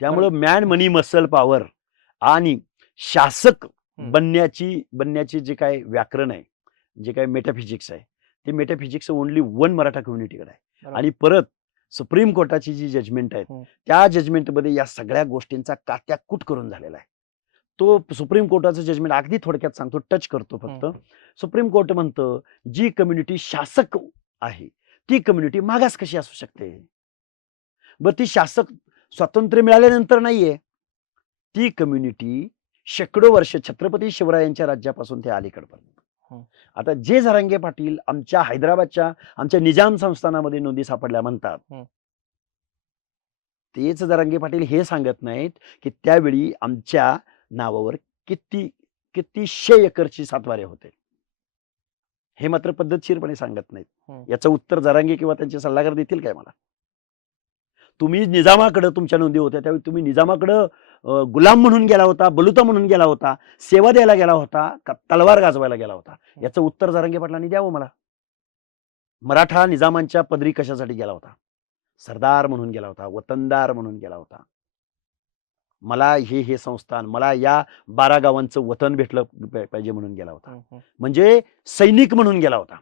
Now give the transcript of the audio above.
त्यामुळं मॅन मनी muscle power आणि शासक. बनण्याची बनण्याची जे काय व्याकरण आहे जे काय मेटाफिजिक्स आहे ते मेटाफिजिक्स ओनली वन मराठा कम्युनिटीकडे आहे. आणि परत सुप्रीम कोर्टाची जी जजमेंट हम्म. त्या जजमेंटमध्ये या सगळ्या गोष्टींचा कात्याकूट करून झालेला आहे तो सुप्रीम कोर्टाचं जजमेंट अगदी थोडक्यात सांगतो टच करतो फक्त. सुप्रीम कोर्ट म्हणतं जी कम्युनिटी शासक आहे ती कम्युनिटी मागास कशी असू शकते बर ती शासक स्वातंत्र्य मिळाल्यानंतर नाहीये ती कम्युनिटी शेकडो वर्ष छत्रपती शिवरायांच्या राज्यापासून ते अलीकडपर्यंत हं. आता जे झरांगे पाटील आमच्या हैदराबादच्या आमच्या निजाम संस्थानामध्ये नोंदी सापडल्या म्हणतात हं. तेच जरांगे पाटील हे सांगत नाहीत की त्यावेळी आमच्या नावावर किती कितीशे एकरची सातवारे होते हे मात्र पद्धतशीरपणे सांगत नाहीत हं. याचं उत्तर जरांगे किंवा त्यांचे सल्लागार देतील काय मला तुम्ही निजामाकडं तुमच्या नोंदी होत्या त्यावेळी तुम्ही निजामाकडं गुलाम म्हणून गेला होता बलुता म्हणून गेला होता सेवा द्यायला गेला होता का तलवार गाजवायला गेला होता? याचं उत्तर जरांगे पाटलांनी द्यावं मला. मराठा निजामांच्या पदरी कशासाठी गेला होता? सरदार म्हणून गेला होता वतनदार म्हणून गेला होता. मला हे हे संस्थान मला या बारा गावांचं वतन भेटलं पाहिजे म्हणून गेला होता. म्हणजे सैनिक म्हणून गेला होता.